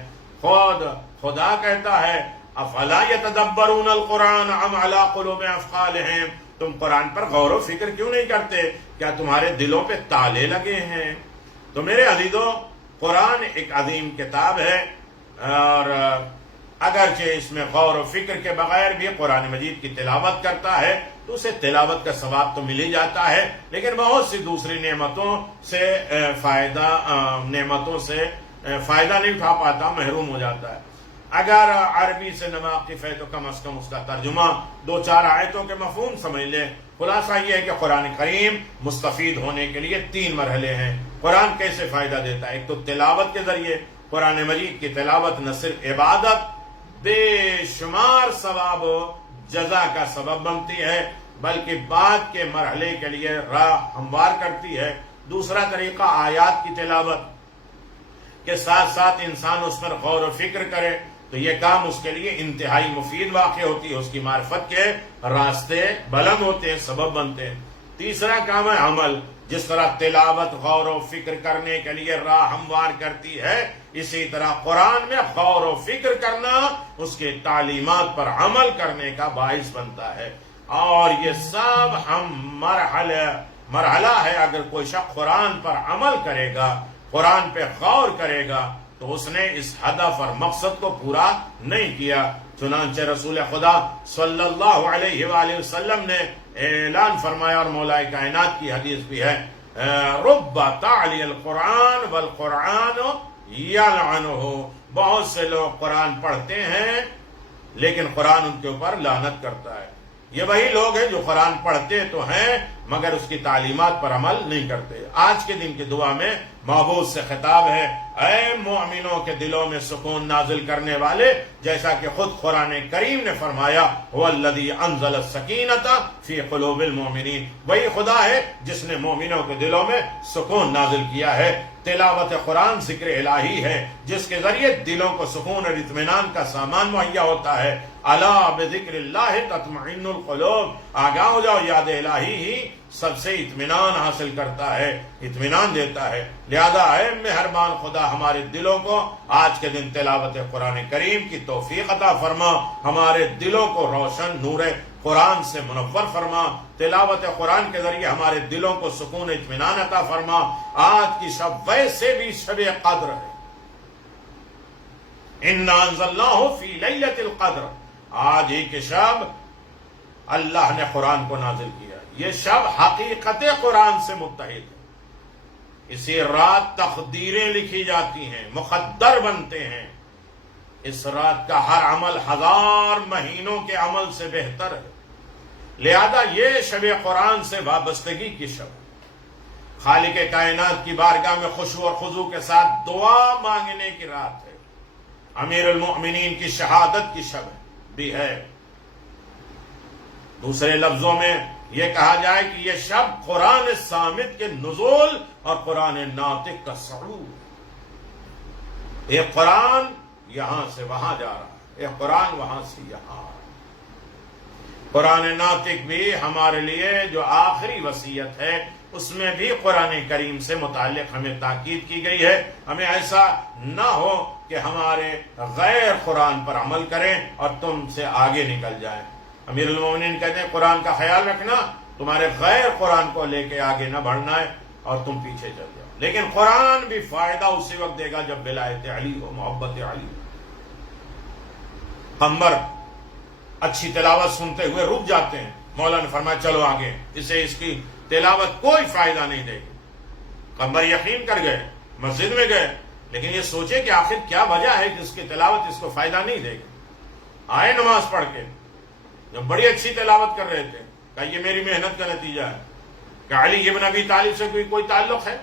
خدا کہتا ہے افلا یتدبرون القرآن ام علی قلوب اقفالہم، تم قرآن پر غور و فکر کیوں نہیں کرتے؟ کیا تمہارے دلوں پہ تالے لگے ہیں؟ تو میرے عزیزو، قرآن ایک عظیم کتاب ہے، اور اگرچہ اس میں غور و فکر کے بغیر بھی قرآن مجید کی تلاوت کرتا ہے تو اسے تلاوت کا ثواب تو مل ہی جاتا ہے، لیکن بہت سی دوسری نعمتوں سے فائدہ نہیں اٹھا پاتا، محروم ہو جاتا ہے۔ اگر عربی سے نہ واقف ہے تو کم از کم اس کا ترجمہ، 2-4 آیتوں کے مفہوم سمجھ لے۔ خلاصہ یہ ہے کہ قرآن کریم مستفید ہونے کے لیے 3 مرحلے ہیں۔ قرآن کیسے فائدہ دیتا ہے؟ ایک تو تلاوت کے ذریعے، قرآن مجید کی تلاوت نہ صرف عبادت، بے شمار ثواب و جزا کا سبب بنتی ہے، بلکہ بعد کے مرحلے کے لیے راہ ہموار کرتی ہے۔ دوسرا طریقہ آیات کی تلاوت کے ساتھ ساتھ انسان اس پر غور و فکر کرے تو یہ کام اس کے لیے انتہائی مفید واقع ہوتی ہے، اس کی معرفت کے راستے بلند ہوتے ہیں، سبب بنتے ہیں۔ تیسرا کام ہے عمل، جس طرح تلاوت غور و فکر کرنے کے لیے راہ ہموار کرتی ہے، اسی طرح قرآن میں غور و فکر کرنا اس کے تعلیمات پر عمل کرنے کا باعث بنتا ہے۔ اور یہ سب ہم مرحلہ ہے، اگر کوئی شخص قرآن پر عمل کرے گا، قرآن پہ غور کرے گا، تو اس نے اس ہدف اور مقصد کو پورا نہیں کیا۔ چنانچہ رسول خدا صلی اللہ علیہ وآلہ وسلم نے اعلان فرمایا، اور مولا کائنات کی حدیث بھی ہے، رب تعلی القرآن والقرآن یلعنہ، بہت سے لوگ قرآن پڑھتے ہیں لیکن قرآن ان کے اوپر لعنت کرتا ہے۔ یہ وہی لوگ ہیں جو قرآن پڑھتے تو ہیں مگر اس کی تعلیمات پر عمل نہیں کرتے۔ آج کے دن کی دعا میں معبود سے خطاب ہے، اے مومنوں کے دلوں میں سکون نازل کرنے والے، جیسا کہ خود قرآن کریم نے فرمایا وَالَّذِي أَنزَلَ السَّكِينَةَ فِي قُلُوبِ الْمُؤْمِنِينَ، وہی خدا ہے جس نے مومنوں کے دلوں میں سکون نازل کیا ہے۔ تلاوت قرآن ذکر الہی ہے جس کے ذریعے دلوں کو سکون اور اطمینان کا سامان مہیا ہوتا ہے۔ الا بذکر اللہ تطمئن القلوب، آگاہ ہو جاؤ، یاد الہی ہی سب سے اطمینان حاصل کرتا ہے، اطمینان دیتا ہے۔ لہذا اے مہربان خدا، ہمارے دلوں کو آج کے دن تلاوت قرآن کریم کی توفیق عطا فرما، ہمارے دلوں کو روشن نور قرآن سے منور فرما، تلاوت قرآن کے ذریعے ہمارے دلوں کو سکون اطمینان عطا فرما۔ آج کی شب ویسے بھی شب قدر ہے، انا انزلناہ فی لیلۃ القدر، آج ہی کی شب اللہ نے قرآن کو نازل کیا۔ یہ شب حقیقت قرآن سے متحد ہے، اسی رات تقدیریں لکھی جاتی ہیں، مقدر بنتے ہیں۔ اس رات کا ہر عمل 1000 مہینوں کے عمل سے بہتر ہے، لہذا یہ شب قرآن سے وابستگی کی شب، خالق کائنات کی بارگاہ میں خشوع اور خضوع کے ساتھ دعا مانگنے کی رات ہے، امیر المؤمنین کی شہادت کی شب بھی ہے۔ دوسرے لفظوں میں یہ کہا جائے کہ یہ شب قرآن صامت کے نزول اور قرآن ناطق کا صعود، ایک قرآن یہاں سے وہاں جا رہا ہے، ایک قرآن وہاں سے یہاں۔ قرآن ناطق بھی ہمارے لیے جو آخری وصیت ہے، اس میں بھی قرآن کریم سے متعلق ہمیں تاکید کی گئی ہے۔ ہمیں ایسا نہ ہو کہ ہمارے غیر قرآن پر عمل کریں اور تم سے آگے نکل جائیں۔ امیر المومنین کہتے ہیں قرآن کا خیال رکھنا، تمہارے غیر قرآن کو لے کے آگے نہ بڑھنا ہے اور تم پیچھے چل جاؤ، لیکن قرآن بھی فائدہ اسی وقت دے گا جب ولایت علی ہو، محبت علی۔ قمر اچھی تلاوت سنتے ہوئے رک جاتے ہیں، مولا نے فرمایا چلو آگے، اسے اس کی تلاوت کوئی فائدہ نہیں دے گی۔ قمر یقین کر گئے، مسجد میں گئے، لیکن یہ سوچے کہ آخر کیا وجہ ہے کہ اس کی تلاوت اس کو فائدہ نہیں دے گی۔ آئے نماز پڑھ کے، جب بڑی اچھی تلاوت کر رہے تھے، کہا یہ میری محنت کا نتیجہ ہے۔ کہ علی ابن ابی طالب سے کوئی تعلق ہے؟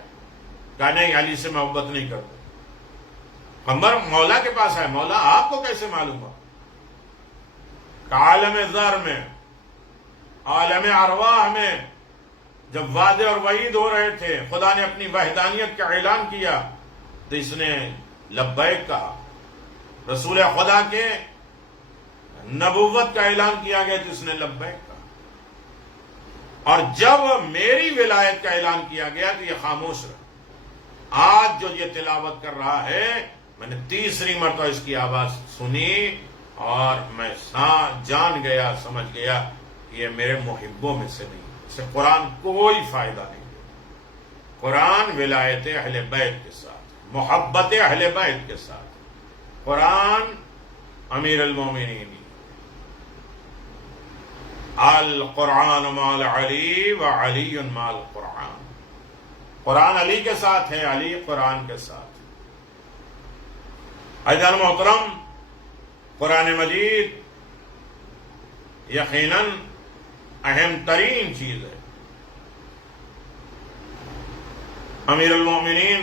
کہا نہیں، علی سے محبت نہیں کرتے۔ قمر مولا کے پاس ہے، مولا آپ کو کیسے معلوم ہوا؟ کہ عالم ذر میں، عالم ارواح میں جب وعدے اور وعید ہو رہے تھے، خدا نے اپنی وحدانیت کا اعلان کیا تو اس نے لبیک کہا۔ رسول خدا کے نبوت کا اعلان کیا گیا تو اس نے لبیک کہا، اور جب میری ولایت کا اعلان کیا گیا تو یہ خاموش رہا۔ آج جو یہ تلاوت کر رہا ہے، میں نے تیسری مرتبہ اس کی آواز سنی اور میں جان گیا، سمجھ گیا کہ یہ میرے محبوں میں سے نہیں، اسے قرآن کوئی فائدہ نہیں دے۔ قرآن ولایت اہل بیت کے ساتھ، محبت اہل بیت کے ساتھ، قرآن امیر المومنین، القرآن مال علی و علی مال قرآن، قرآن علی کے ساتھ ہے، علی قرآن کے ساتھ۔ عزیزان محترم، قرآن مجید یقیناً اہم ترین چیز ہے۔ امیر المومنین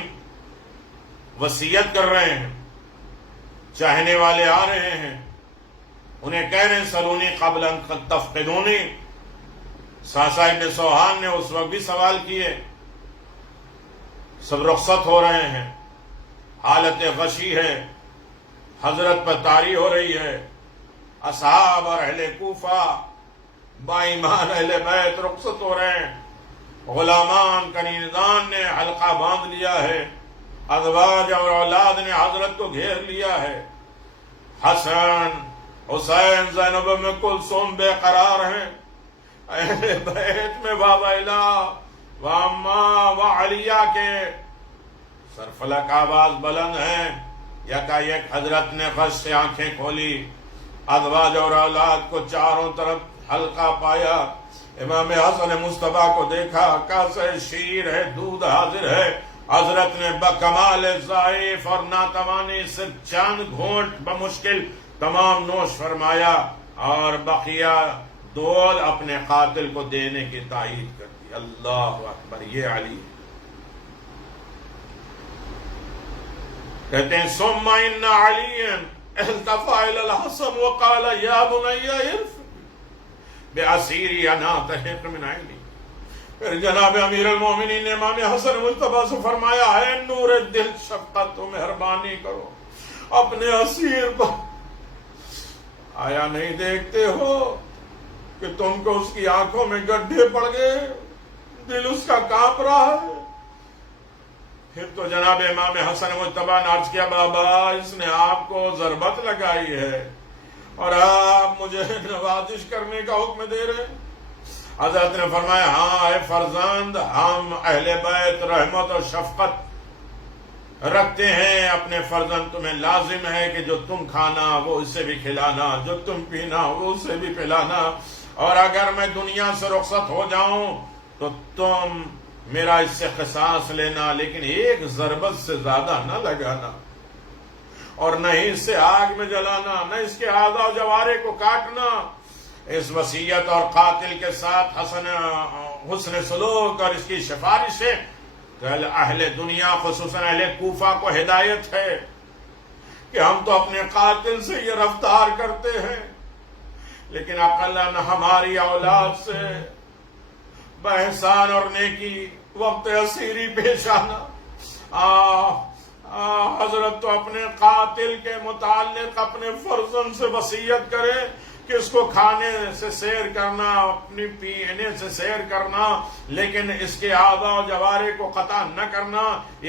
وصیت کر رہے ہیں، چاہنے والے آ رہے ہیں، انہیں کہہ رہے ہیں سلونی قبل ان تفقدونی۔ ساسا ابن سوہان نے اس وقت بھی سوال کیے، سب رخصت ہو رہے ہیں، حالت غشی ہے، حضرت پر طاری ہو رہی ہے، اصحاب اور اہل کوفہ بائیمان اہل بیت رخصت ہو رہے ہیں، غلامان کنیزان نے حلقہ باندھ لیا ہے، ازواج اور اولاد نے حضرت کو گھیر لیا ہے، حسن حسین زینب میں کلثوم بے قرار ہیں، اہل بیت میں بابا الہ و اماں و علیہ کے سرفلک آواز بلند ہیں۔ یکایک حضرت نے غش سے آنکھیں کھولی، ازواج اور اولاد کو چاروں طرف حلقہ پایا، امام حسن مصطفیٰ کو دیکھا، کاسہ شیر ہے، دودھ حاضر ہے۔ حضرت نے بکمال ضعیف اور ناتوانی صرف چند گھونٹ بمشکل تمام نوش فرمایا اور بقیہ دودھ اپنے قاتل کو دینے کی تائید کر دی۔ اللہ اکبر، یہ علی ہے۔ کہتے ہیں ثم ان علی التفى الى الحسن وقال یا بنی ارفق بأسیری انا تحق من عینی۔ پھر جناب امیر المومنین نے امام حسن مصطفیٰ سے فرمایا، اے نور دل شفقت تو مہربانی کرو اپنے اسیر پر، آیا نہیں دیکھتے ہو کہ تم کو اس کی آنکھوں میں گڈھے پڑ گئے، دل اس کا کانپ رہا ہے۔ پھر تو جناب امام حسن مجتبیٰ نے عرض کیا، بابا اس نے آپ کو ضربت لگائی ہے، اور آپ مجھے نوازش کرنے کا حکم دے رہے ہیں؟ حضرت نے فرمایا ہاں اے فرزند، ہم اہل بیت رحمت اور شفقت رکھتے ہیں اپنے فرزند، تمہیں لازم ہے کہ جو تم کھانا وہ اسے بھی کھلانا، جو تم پینا وہ اسے بھی پلانا، اور اگر میں دنیا سے رخصت ہو جاؤں تو تم میرا اس سے قصاص لینا، لیکن ایک ضربت سے زیادہ نہ لگانا، اور نہ ہی اس سے آگ میں جلانا، نہ اس کے اعضاء و جوارے کو کاٹنا۔ اس وصیت اور قاتل کے ساتھ حسن سلوک اور اس کی سفارشیں کل اہل دنیا خصوصاً اہل کوفہ کو ہدایت ہے کہ ہم تو اپنے قاتل سے یہ رفتار کرتے ہیں، لیکن اقلن ہماری اولاد سے بحسان اور نیکی وقت اسیری پیش آنا۔ حضرت تو اپنے قاتل کے متعلق اپنے فرزند سے وصیت کرے کہ اس کو کھانے سے سیر کرنا، اپنی پینے سے سیر کرنا، لیکن اس کے اعضاء و جوارے کو قطع نہ کرنا،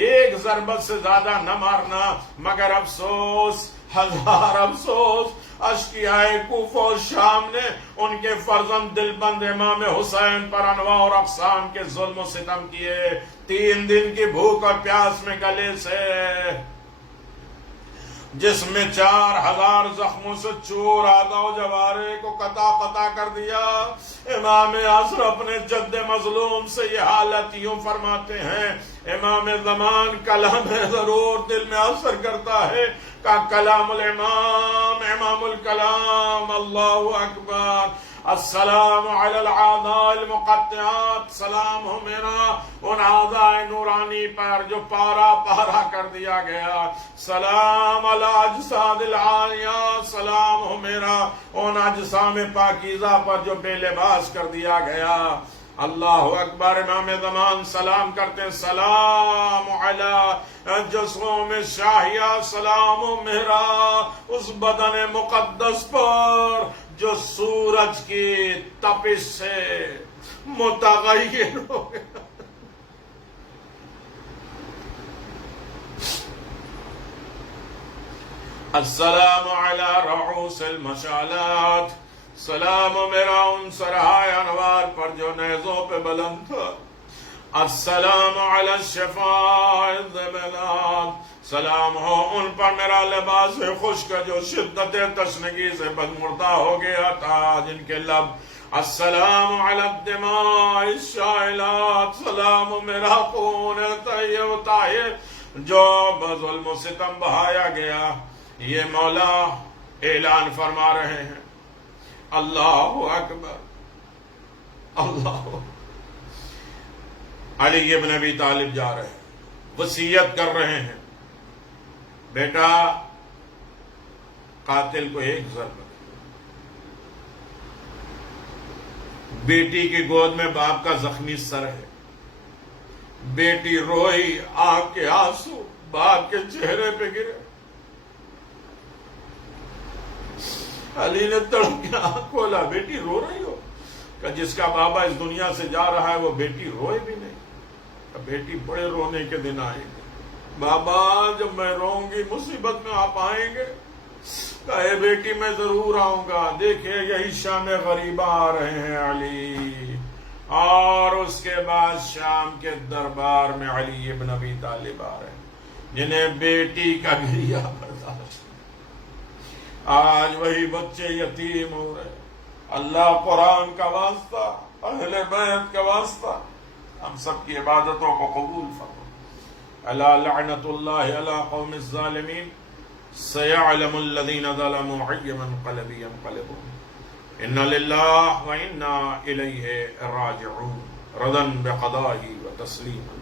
ایک ضربت سے زیادہ نہ مارنا۔ مگر افسوس، ہزار افسوس، اشقیاء کوفہ و شام نے ان کے فرزند دلبند امام حسین پر انواع اور اقسام کے ظلم و ستم کیے۔ 3 دن کی بھوک اور پیاس میں گلے سے، جس میں 4000 زخموں سے چور اعضاء و جوارے کو قطع کر دیا۔ امام عصر اپنے جد مظلوم سے یہ حالت یوں فرماتے ہیں، امام زمان کلام ضرور دل میں اثر کرتا ہے کہ کلام الامام امام الکلام، اللہ اکبر، السلام علی الاعضاء المقطعات، سلام ہو میرا ان اعضاء نورانی پر جو پارا پارا کر دیا گیا، سلام علی اجساد العالیہ، سلام ہو میرا ان اجسام پاکیزہ پر جو بے لباس کر دیا گیا۔ اللہ اکبر، امام زمان سلام کرتے ہیں، سلام علی جسوم شاہیہ، سلام و میرا اس بدن مقدس پر جو سورج کی تپش سے متغیر ہو گیا۔ السلام علی رعوس المشالات، سلام میرا ان سرہائے انوار پر جو نیزوں پہ بلند تھا۔ السلام علی الشفاء الزبلات، سلام ہو ان پر میرا لباس خشک جو شدت تشنگی سے بدمردہ ہو گیا تھا، جن کے لب۔ السلام علی الدماء الشائلات، سلام میرا خون طیب طاہر جو بظلم و ستم بہایا گیا۔ یہ مولا اعلان فرما رہے ہیں، اللہ اکبر، اللہ۔ علی ابن ابی طالب جا رہے ہیں، وصیت کر رہے ہیں، بیٹا قاتل کو ایک ضربت۔ بیٹی کی گود میں باپ کا زخمی سر ہے، بیٹی روئی، آنکھ کے آنسو باپ کے چہرے پہ گرے۔ علی نے تڑپ کے آنکھ کھولا، بیٹی رو رہی ہو؟ کہ جس کا بابا اس دنیا سے جا رہا ہے وہ بیٹی روئے بھی نہیں۔ کہ بیٹی بڑے رونے کے دن آئیں گے بابا، جب میں روؤں گی مصیبت میں آپ آئیں گے؟ کہ اے بیٹی میں ضرور آؤں گا، دیکھیں یہی شام غریبہ آ رہے ہیں علی۔ اور اس کے بعد شام کے دربار میں علی ابن ابی طالب آ رہے ہیں، جنہیں بیٹی کا گریہ برداشت۔ آج وہی بچے یتیم ہو رہے۔ اللہ قرآن کا واسطہ، اہل بیت کا واسطہ ہم سب کی عبادتوں کو قبول فرما۔ الا لعنت اللہ علی قوم الظالمین، سیعلم الذین ظلموا ای منقلب ینقلبون، ان للہ و انا الیہ راجعون، رضا بقضائہ و تسلیما۔